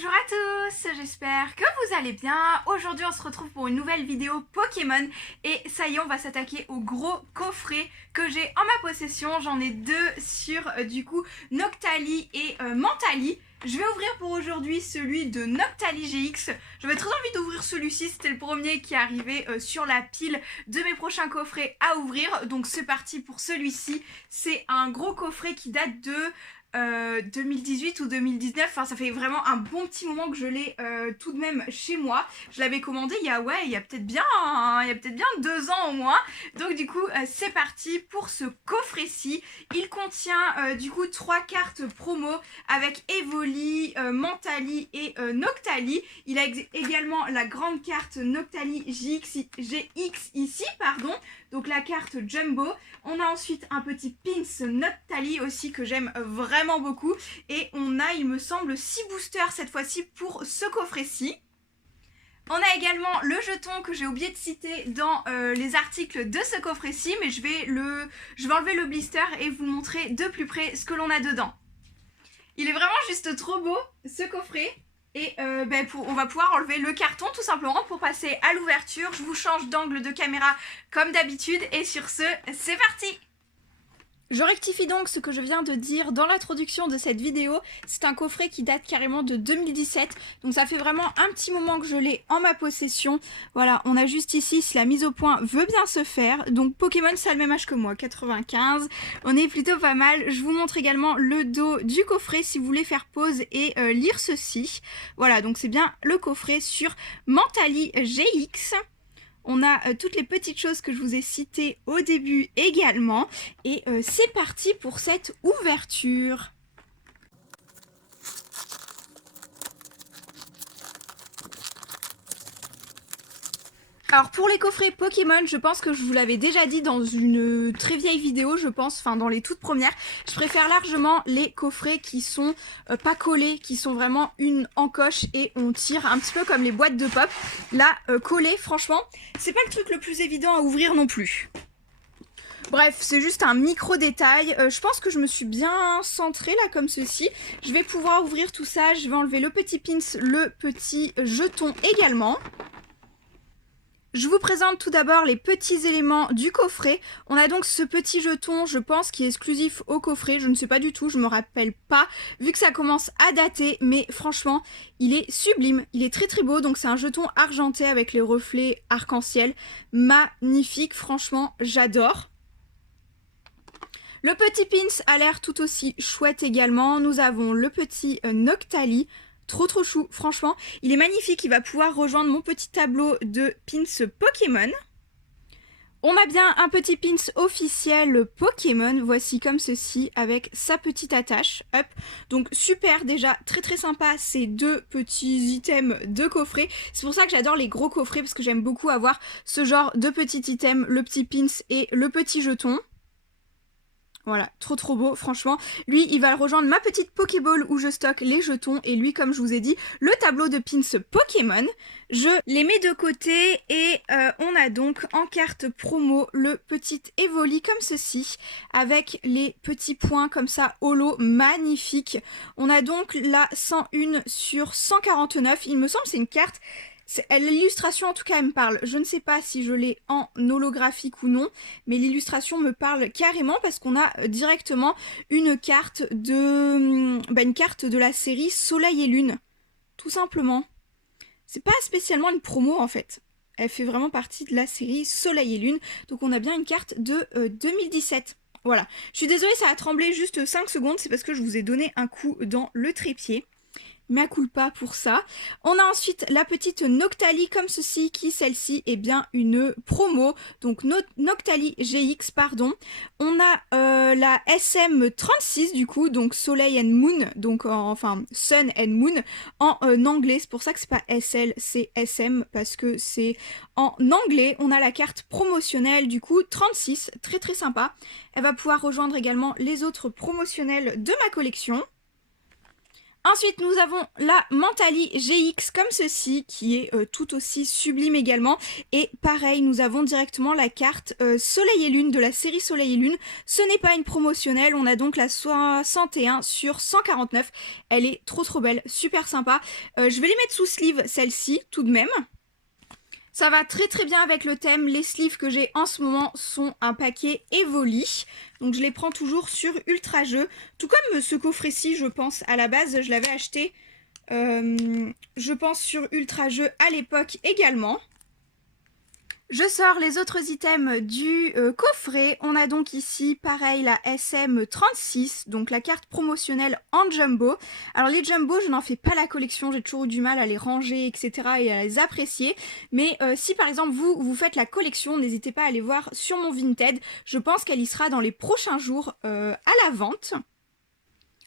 Bonjour à tous, j'espère que vous allez bien. Aujourd'hui on se retrouve pour une nouvelle vidéo Pokémon et ça y est, on va s'attaquer au gros coffret que j'ai en ma possession. J'en ai deux sur du coup Noctali et Mentali. Je vais ouvrir pour aujourd'hui celui de Noctali GX. J'avais très envie d'ouvrir celui-ci, c'était le premier qui est arrivé sur la pile de mes prochains coffrets à ouvrir. Donc c'est parti pour celui-ci. C'est un gros coffret qui date de 2018 ou 2019, enfin ça fait vraiment un bon petit moment que je l'ai tout de même chez moi. Je l'avais commandé il y a peut-être bien 2 ans au moins. Donc du coup c'est parti pour ce coffret-ci. Il contient du coup 3 cartes promo avec Evoli, Mentali et Noctali. Il a également la grande carte Noctali GX ici, pardon. Donc la carte Jumbo. On a ensuite un petit pins Noctali aussi que j'aime vraiment beaucoup. Et on a, il me semble, 6 boosters cette fois-ci pour ce coffret-ci. On a également le jeton que j'ai oublié de citer dans les articles de ce coffret-ci. Mais je vais enlever le blister et vous montrer de plus près ce que l'on a dedans. Il est vraiment juste trop beau ce coffret. Et on va pouvoir enlever le carton tout simplement pour passer à l'ouverture. Je vous change d'angle de caméra comme d'habitude et sur ce, c'est parti! Je rectifie donc ce que je viens de dire dans l'introduction de cette vidéo. C'est un coffret qui date carrément de 2017. Donc ça fait vraiment un petit moment que je l'ai en ma possession. Voilà, on a juste ici si la mise au point veut bien se faire. Donc Pokémon, ça a le même âge que moi, 95. On est plutôt pas mal. Je vous montre également le dos du coffret si vous voulez faire pause et lire ceci. Voilà, donc c'est bien le coffret sur Mentali GX. On a toutes les petites choses que je vous ai citées au début également. Et c'est parti pour cette ouverture. Alors pour les coffrets Pokémon, je pense que je vous l'avais déjà dit dans une très vieille vidéo, je pense, enfin dans les toutes premières. Je préfère largement les coffrets qui sont pas collés, qui sont vraiment une encoche et on tire un petit peu comme les boîtes de pop. Là, collé, franchement, c'est pas le truc le plus évident à ouvrir non plus. Bref, c'est juste un micro détail. Je pense que je me suis bien centrée là comme ceci. Je vais pouvoir ouvrir tout ça. Je vais enlever le petit pins, le petit jeton également. Je vous présente tout d'abord les petits éléments du coffret. On a donc ce petit jeton, je pense, qui est exclusif au coffret. Je ne sais pas du tout, je me rappelle pas, vu que ça commence à dater. Mais franchement, il est sublime. Il est très très beau. Donc c'est un jeton argenté avec les reflets arc-en-ciel. Magnifique, franchement, j'adore. Le petit pins a l'air tout aussi chouette également. Nous avons le petit Noctali. Trop chou, franchement. Il est magnifique, il va pouvoir rejoindre mon petit tableau de pins Pokémon. On a bien un petit pins officiel Pokémon, voici comme ceci, avec sa petite attache. Hop. Donc super déjà, très sympa ces deux petits items de coffret. C'est pour ça que j'adore les gros coffrets, parce que j'aime beaucoup avoir ce genre de petits items, le petit pins et le petit jeton. Voilà, trop beau, franchement. Lui, il va rejoindre ma petite Pokéball où je stocke les jetons. Et lui, comme je vous ai dit, le tableau de pins Pokémon. Je les mets de côté et on a donc en carte promo le petit Evoli comme ceci. Avec les petits points comme ça, holo, magnifique. On a donc la 101 sur 149. Il me semble que c'est une carte... L'illustration en tout cas elle me parle, je ne sais pas si je l'ai en holographique ou non, mais l'illustration me parle carrément parce qu'on a directement une carte de la série Soleil et Lune, tout simplement. C'est pas spécialement une promo en fait, elle fait vraiment partie de la série Soleil et Lune, donc on a bien une carte de 2017. Voilà, je suis désolée, ça a tremblé juste 5 secondes, c'est parce que je vous ai donné un coup dans le trépied. Mea culpa pour ça. On a ensuite la petite Noctali comme ceci, qui celle-ci est bien une promo. Donc Noctali GX, pardon. On a la SM36 du coup, donc Soleil and Moon, donc enfin Sun and Moon en anglais. C'est pour ça que c'est pas SL, c'est SM parce que c'est en anglais. On a la carte promotionnelle du coup 36, très sympa. Elle va pouvoir rejoindre également les autres promotionnels de ma collection. Ensuite, nous avons la Mentali GX comme ceci, qui est tout aussi sublime également. Et pareil, nous avons directement la carte Soleil et Lune de la série Soleil et Lune. Ce n'est pas une promotionnelle, on a donc la 61 sur 149. Elle est trop belle, super sympa. Je vais les mettre sous sleeve, celle-ci, tout de même. Ça va très bien avec le thème. Les sleeves que j'ai en ce moment sont un paquet Evoli. Donc je les prends toujours sur Ultra Jeu. Tout comme ce coffret-ci, je pense, à la base, je l'avais acheté, je pense, sur Ultra Jeu à l'époque également. Je sors les autres items du coffret. On a donc ici, pareil, la SM36, donc la carte promotionnelle en jumbo. Alors les jumbo, je n'en fais pas la collection, j'ai toujours eu du mal à les ranger, etc. et à les apprécier. Mais si par exemple vous faites la collection, n'hésitez pas à aller voir sur mon Vinted. Je pense qu'elle y sera dans les prochains jours à la vente.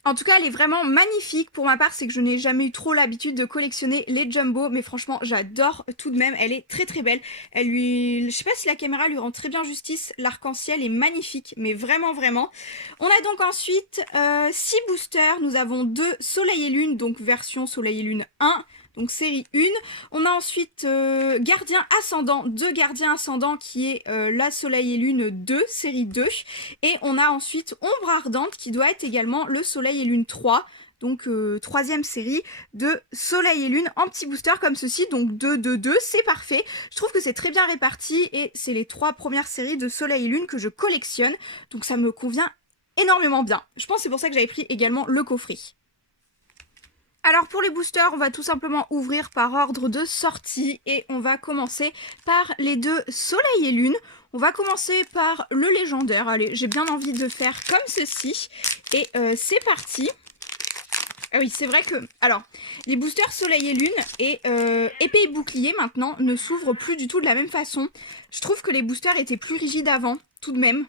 En tout cas, elle est vraiment magnifique. Pour ma part, c'est que je n'ai jamais eu trop l'habitude de collectionner les jumbo, mais franchement, j'adore tout de même. Elle est très belle. Elle lui, je sais pas si la caméra lui rend très bien justice. L'arc-en-ciel est magnifique, mais vraiment. On a donc ensuite 6 boosters. Nous avons 2 Soleil et Lune, donc version Soleil et Lune 1. Donc série 1. On a ensuite Gardien Ascendant, 2 Gardiens Ascendants qui est la Soleil et Lune 2, série 2. Et on a ensuite Ombre Ardente qui doit être également le Soleil et Lune 3. Donc troisième série de Soleil et Lune en petit booster comme ceci. Donc 2, c'est parfait. Je trouve que c'est très bien réparti et c'est les 3 premières séries de Soleil et Lune que je collectionne. Donc ça me convient énormément bien. Je pense que c'est pour ça que j'avais pris également le coffret. Alors pour les boosters, on va tout simplement ouvrir par ordre de sortie et on va commencer par les 2 Soleil et Lune. On va commencer par le légendaire. Allez, j'ai bien envie de faire comme ceci et c'est parti. Ah oui, c'est vrai que... Alors, les boosters Soleil et Lune et épée et bouclier maintenant ne s'ouvrent plus du tout de la même façon. Je trouve que les boosters étaient plus rigides avant, tout de même.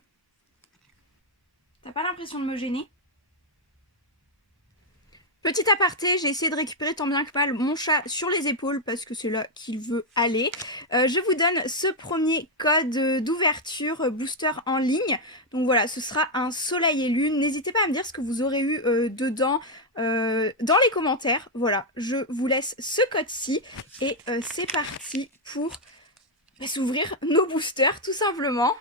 T'as pas l'impression de me gêner ? Petit aparté, j'ai essayé de récupérer tant bien que mal mon chat sur les épaules parce que c'est là qu'il veut aller. Je vous donne ce premier code d'ouverture booster en ligne. Donc voilà, ce sera un Soleil et Lune. N'hésitez pas à me dire ce que vous aurez eu dedans dans les commentaires. Voilà, je vous laisse ce code-ci et c'est parti pour s'ouvrir nos boosters tout simplement.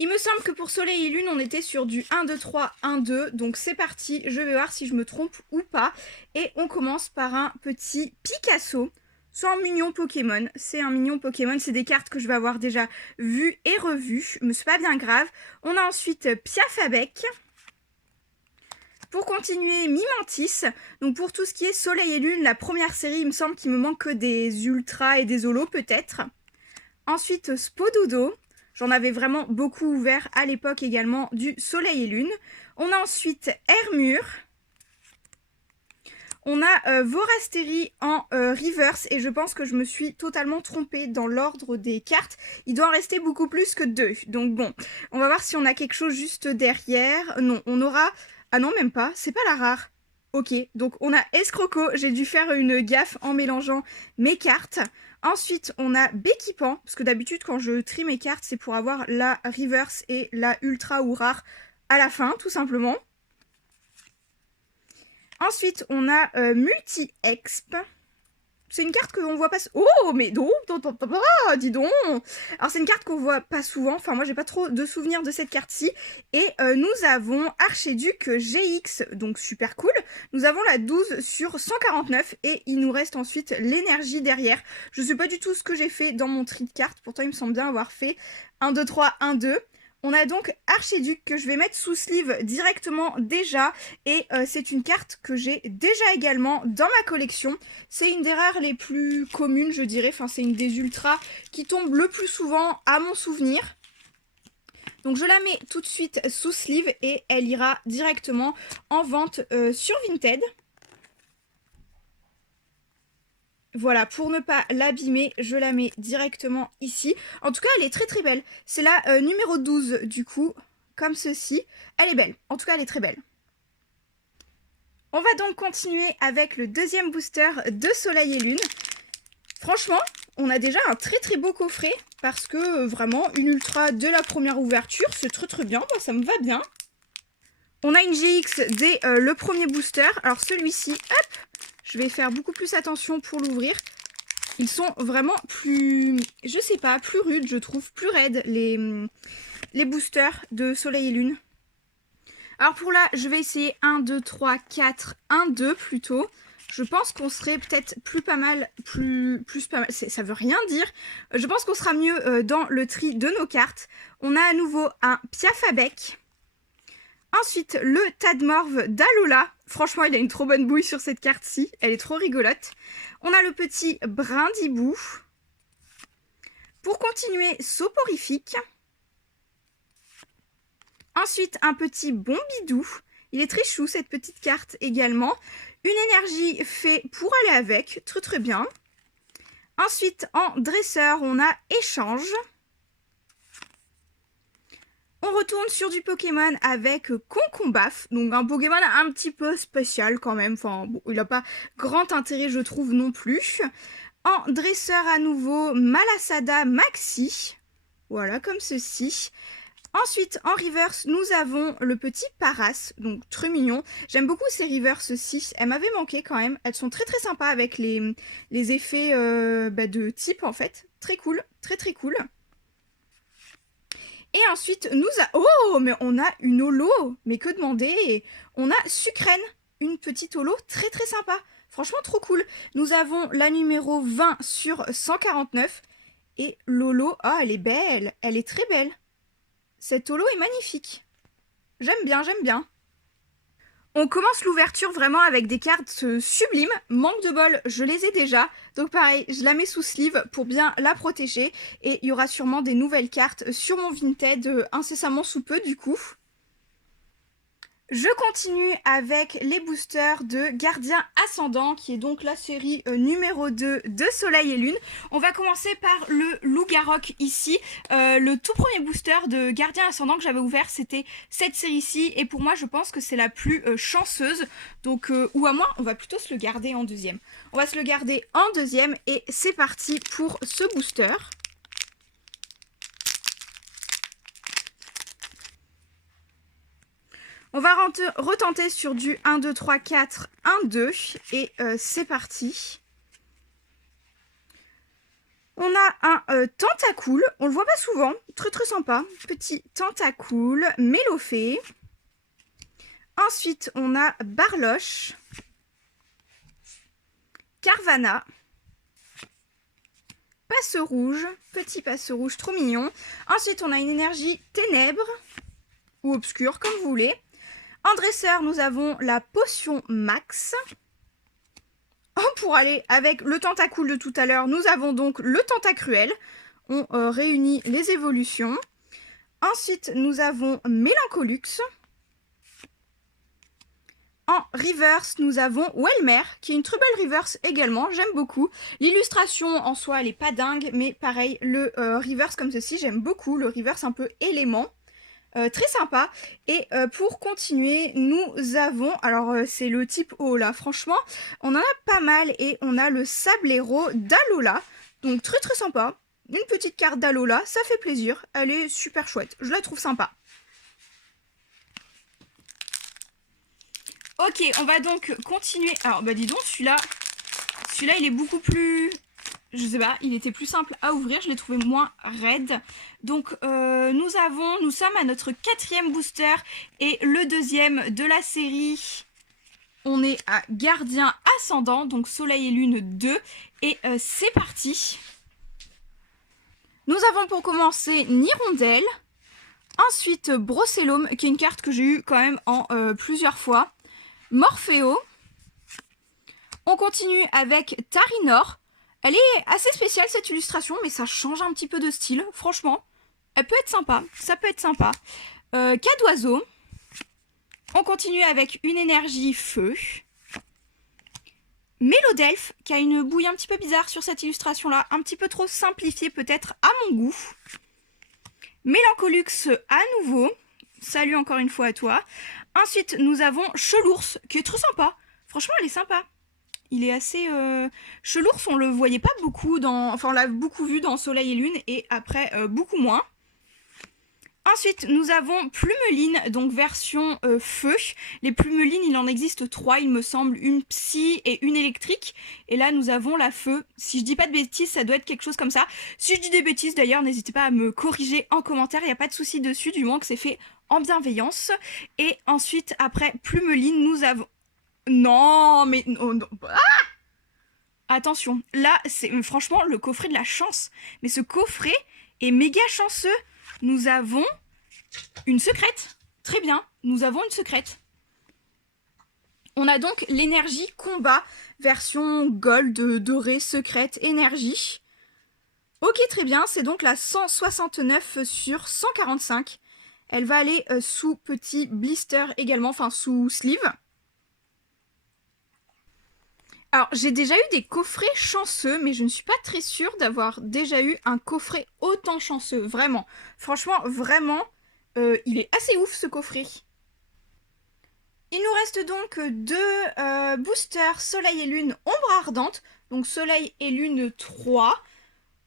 Il me semble que pour Soleil et Lune, on était sur du 1, 2, 3, 1, 2. Donc c'est parti, je vais voir si je me trompe ou pas. Et on commence par un petit Picasso. C'est un mignon Pokémon. C'est un mignon Pokémon. C'est des cartes que je vais avoir déjà vues et revues. Mais c'est pas bien grave. On a ensuite Piafabec. Pour continuer, Mimantis. Donc pour tout ce qui est Soleil et Lune, la première série, il me semble qu'il me manque que des Ultras et des Holos peut-être. Ensuite, Spododo. J'en avais vraiment beaucoup ouvert à l'époque également du Soleil et Lune. On a ensuite Hermure. On a Vorasteri en reverse et je pense que je me suis totalement trompée dans l'ordre des cartes. Il doit en rester beaucoup plus que 2. Donc bon, on va voir si on a quelque chose juste derrière. Non, on aura... Ah non, même pas. C'est pas la rare. Ok, donc on a Escroco. J'ai dû faire une gaffe en mélangeant mes cartes. Ensuite, on a Béquipan, parce que d'habitude, quand je trie mes cartes, c'est pour avoir la reverse et la ultra ou rare à la fin, tout simplement. Ensuite, on a Multi-Exp. C'est une carte qu'on voit pas... Oh, mais donc, dis donc. Alors, c'est une carte qu'on voit pas souvent. Enfin, moi, j'ai pas trop de souvenirs de cette carte-ci. Et nous avons Archéduc GX, donc super cool. Nous avons la 12 sur 149 et il nous reste ensuite l'énergie derrière. Je sais pas du tout ce que j'ai fait dans mon tri de cartes. Pourtant, il me semble bien avoir fait 1, 2, 3, 1, 2. On a donc Archéduc que je vais mettre sous sleeve directement déjà et c'est une carte que j'ai déjà également dans ma collection. C'est une des rares les plus communes je dirais, enfin c'est une des ultras qui tombe le plus souvent à mon souvenir. Donc je la mets tout de suite sous sleeve et elle ira directement en vente sur Vinted. Voilà, pour ne pas l'abîmer, je la mets directement ici. En tout cas, elle est très belle. C'est la numéro 12 du coup, comme ceci. Elle est belle, en tout cas elle est très belle. On va donc continuer avec le deuxième booster de Soleil et Lune. Franchement, on a déjà un très beau coffret parce que vraiment, une ultra de la première ouverture, c'est très bien, moi ça me va bien. On a une GX dès le premier booster. Alors celui-ci, hop, je vais faire beaucoup plus attention pour l'ouvrir. Ils sont vraiment plus, je sais pas, plus rudes, je trouve, plus raides, les boosters de Soleil et Lune. Alors pour là, je vais essayer 1, 2, 3, 4, 1, 2 plutôt. Je pense qu'on serait peut-être plus pas mal, plus pas mal, ça veut rien dire. Je pense qu'on sera mieux dans le tri de nos cartes. On a à nouveau un Piafabec. Ensuite, le Tadmorve d'Alola. Franchement, il a une trop bonne bouille sur cette carte-ci. Elle est trop rigolote. On a le petit Brindibou. Pour continuer, Soporifique. Ensuite, un petit Bombidou. Il est très chou, cette petite carte également. Une énergie fait pour aller avec. Très très bien. Ensuite, en dresseur, on a Échange. On retourne sur du Pokémon avec Concombaf, donc un Pokémon un petit peu spécial quand même, enfin bon, il n'a pas grand intérêt je trouve non plus. En dresseur à nouveau, Malasada Maxi, voilà comme ceci. Ensuite en reverse nous avons le petit Paras, donc très mignon. J'aime beaucoup ces reverse aussi, elles m'avaient manqué quand même, elles sont très très sympas avec les effets de type en fait, très cool, très très cool. Et ensuite, oh, mais on a une holo. Mais que demander? On a Sucrène, une petite holo très très sympa. Franchement, trop cool. Nous avons la numéro 20 sur 149. Et l'holo, ah, elle est belle. Elle est très belle. Cette holo est magnifique. J'aime bien, j'aime bien. On commence l'ouverture vraiment avec des cartes sublimes. Manque de bol, je les ai déjà. Donc pareil, je la mets sous sleeve pour bien la protéger. Et il y aura sûrement des nouvelles cartes sur mon Vinted incessamment sous peu du coup. Je continue avec les boosters de Gardien Ascendant, qui est donc la série numéro 2 de Soleil et Lune. On va commencer par le Loup-Garok ici. Le tout premier booster de Gardien Ascendant que j'avais ouvert, c'était cette série-ci. Et pour moi, je pense que c'est la plus chanceuse. Donc, ou à moins, on va plutôt se le garder en deuxième. On va se le garder en deuxième et c'est parti pour ce booster. On va retenter sur du 1, 2, 3, 4, 1, 2 et c'est parti. On a un Tentacool, on le voit pas souvent, très très sympa. Petit Tentacool, Mélofée. Ensuite, on a Barloche, Carvana, Passe Rouge, petit Passe Rouge trop mignon. Ensuite, on a une énergie Ténèbres ou Obscure, comme vous voulez. En dresseur, nous avons la potion Max. Pour aller avec le Tentacool de tout à l'heure, nous avons donc le Tentacruel. On réunit les évolutions. Ensuite, nous avons Mélancolux. En reverse, nous avons Welmer, qui est une très belle reverse également, j'aime beaucoup. L'illustration en soi, elle n'est pas dingue, mais pareil, le reverse comme ceci, j'aime beaucoup. Le reverse un peu élément. Très sympa. Et pour continuer, nous avons, alors c'est le type haut là, franchement, on en a pas mal et on a le Sablero d'Alola, donc très très sympa. Une petite carte d'Alola, ça fait plaisir, elle est super chouette, je la trouve sympa. Ok, on va donc continuer. Alors bah dis donc, celui-là il est beaucoup plus... Je sais pas, il était plus simple à ouvrir, je l'ai trouvé moins raide. Donc nous sommes à notre 4e booster et le deuxième de la série. On est à Gardien Ascendant, donc Soleil et Lune 2. Et c'est parti. Nous avons pour commencer Nirondelle. Ensuite Brocellum, qui est une carte que j'ai eue quand même en plusieurs fois. Morpheo. On continue avec Tarinor. Elle est assez spéciale cette illustration, mais ça change un petit peu de style, franchement. Elle peut être sympa, ça peut être sympa. Cadoiseau. On continue avec une énergie feu. Mélodelphe, qui a une bouille un petit peu bizarre sur cette illustration-là, un petit peu trop simplifiée peut-être à mon goût. Mélancolux à nouveau. Salut encore une fois à toi. Ensuite, nous avons Chelours, qui est trop sympa. Franchement, elle est sympa. Il est assez... Chelours, on le voyait pas beaucoup dans... Enfin, on l'a beaucoup vu dans Soleil et Lune, et après, beaucoup moins. Ensuite, nous avons Plumeline, donc version feu. Les Plumelines, il en existe 3, il me semble, une psy et une électrique. Et là, nous avons la feu. Si je dis pas de bêtises, ça doit être quelque chose comme ça. Si je dis des bêtises, d'ailleurs, n'hésitez pas à me corriger en commentaire, il n'y a pas de souci dessus, du moins que c'est fait en bienveillance. Et ensuite, après Plumeline, nous avons... Non, mais... non. Ah, attention, là, c'est franchement le coffret de la chance. Mais ce coffret est méga chanceux. Nous avons une secrète. Très bien, nous avons une secrète. On a donc l'énergie combat, version gold, dorée, secrète, énergie. Ok, très bien, c'est donc la 169 sur 145. Elle va aller sous petit blister également, enfin sous sleeve. Alors, j'ai déjà eu des coffrets chanceux, mais je ne suis pas très sûre d'avoir déjà eu un coffret autant chanceux, vraiment. Franchement, vraiment, il est assez ouf ce coffret. Il nous reste donc deux boosters Soleil et Lune Ombre Ardente, donc Soleil et Lune 3.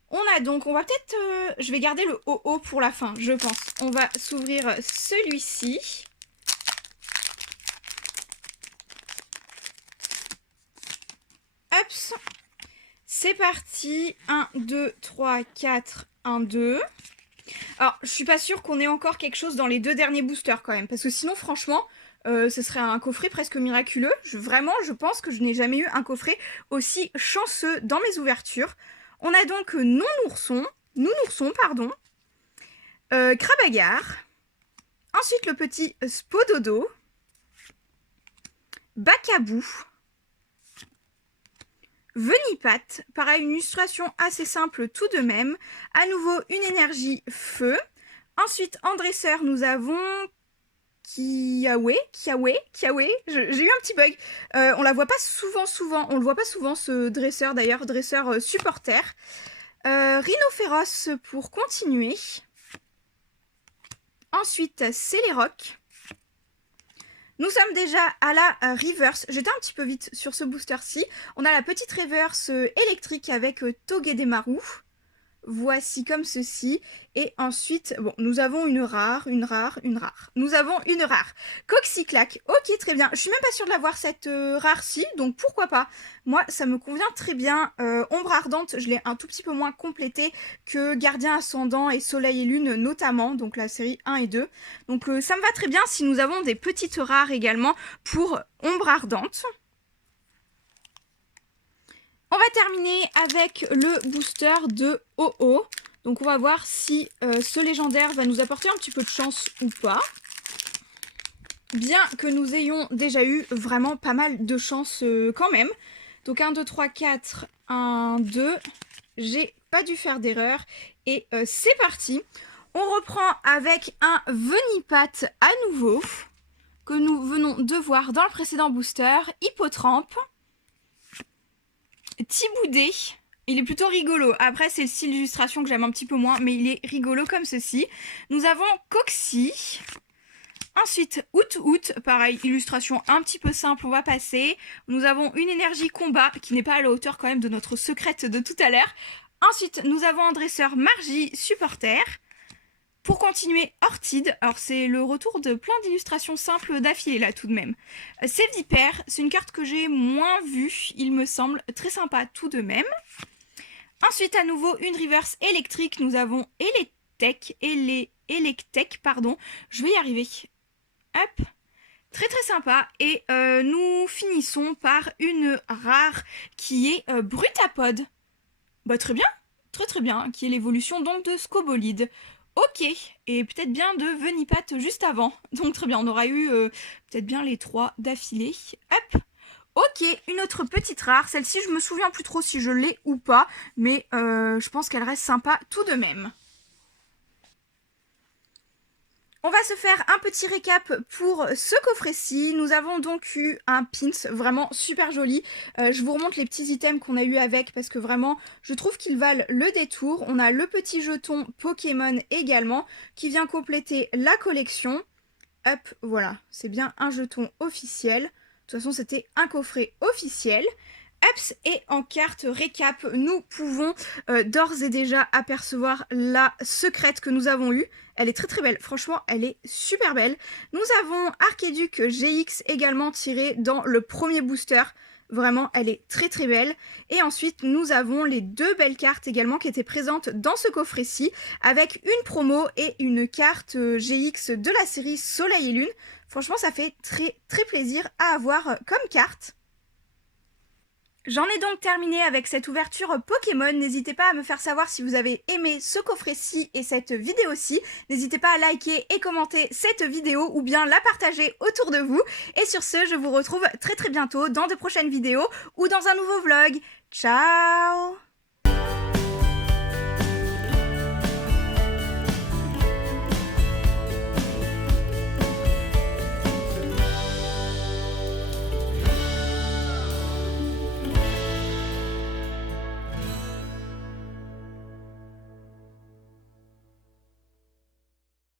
On va peut-être, je vais garder le OO pour la fin, je pense. On va s'ouvrir celui-ci. Hop, c'est parti. 1, 2, 3, 4, 1, 2. Alors, je suis pas sûre qu'on ait encore quelque chose dans les deux derniers boosters quand même, parce que sinon, franchement, ce serait un coffret presque miraculeux. Vraiment, je pense que je n'ai jamais eu un coffret aussi chanceux dans mes ouvertures. On a donc Nounourson, pardon, Crabagar, ensuite le petit Spododo, Bacabou, Venipat, pareil, une illustration assez simple tout de même. À nouveau, une énergie feu. Ensuite, en dresseur, nous avons Kiawe, j'ai eu un petit bug. On la voit pas souvent, on le voit pas souvent ce dresseur d'ailleurs, dresseur supporter. Rhinophéros pour continuer. Ensuite, Céléroc. Nous sommes déjà à la reverse. J'étais un petit peu vite sur ce booster-ci. On a la petite reverse électrique avec Togedemaru. Voici comme ceci. Et ensuite, bon, nous avons une rare. Nous avons une rare. Coxyclac. Ok, très bien. Je suis même pas sûre de l'avoir cette rare-ci, donc pourquoi pas. Moi, ça me convient très bien. Ombre Ardente, je l'ai un tout petit peu moins complétée que Gardien Ascendant et Soleil et Lune notamment, donc la série 1 et 2. Donc ça me va très bien si nous avons des petites rares également pour Ombre Ardente. On va terminer avec le booster de OO. Donc on va voir si ce légendaire va nous apporter un petit peu de chance ou pas. Bien que nous ayons déjà eu vraiment pas mal de chance quand même. Donc 1, 2, 3, 4, 1, 2. J'ai pas dû faire d'erreur. Et c'est parti. On reprend avec un Venipat à nouveau. Que nous venons de voir dans le précédent booster. Hippotrampe. Thiboudet, il est plutôt rigolo. Après, c'est le style d'illustration que j'aime un petit peu moins, mais il est rigolo comme ceci. Nous avons Coxy. Ensuite, Out, pareil, illustration un petit peu simple, on va passer. Nous avons une énergie combat qui n'est pas à la hauteur quand même de notre secrète de tout à l'heure. Ensuite, nous avons en dresseur Margie, supporter. Pour continuer, Ortide, alors c'est le retour de plein d'illustrations simples d'affilée là tout de même. C'est Vipère, c'est une carte que j'ai moins vue, il me semble, très sympa tout de même. Ensuite à nouveau une reverse électrique, nous avons Electek, pardon, je vais y arriver. Hop, très très sympa. Et nous finissons par une rare qui est Brutapod. Bah très bien, très bien, qui est l'évolution donc de Scobolide. Ok, et peut-être bien de Venipat juste avant. Donc très bien, on aura eu peut-être bien les 3 d'affilée. Hop. Ok, une autre petite rare. Celle-ci, je me souviens plus trop si je l'ai ou pas, mais je pense qu'elle reste sympa tout de même. On va se faire un petit récap pour ce coffret-ci. Nous avons donc eu un pins vraiment super joli. Je vous remonte les petits items qu'on a eu avec parce que vraiment, je trouve qu'ils valent le détour. On a le petit jeton Pokémon également qui vient compléter la collection. Hop, voilà, c'est bien un jeton officiel. De toute façon, c'était un coffret officiel. Hop, et en carte récap, nous pouvons d'ores et déjà apercevoir la secrète que nous avons eue. Elle est très très belle, franchement elle est super belle. Nous avons Archiduc GX également tiré dans le premier booster. Vraiment, elle est très très belle. Et ensuite, nous avons les deux belles cartes également qui étaient présentes dans ce coffret-ci, avec une promo et une carte GX de la série Soleil et Lune. Franchement, ça fait très très plaisir à avoir comme carte. J'en ai donc terminé avec cette ouverture Pokémon. N'hésitez pas à me faire savoir si vous avez aimé ce coffret-ci et cette vidéo-ci. N'hésitez pas à liker et commenter cette vidéo ou bien la partager autour de vous. Et sur ce, je vous retrouve très très bientôt dans de prochaines vidéos ou dans un nouveau vlog. Ciao!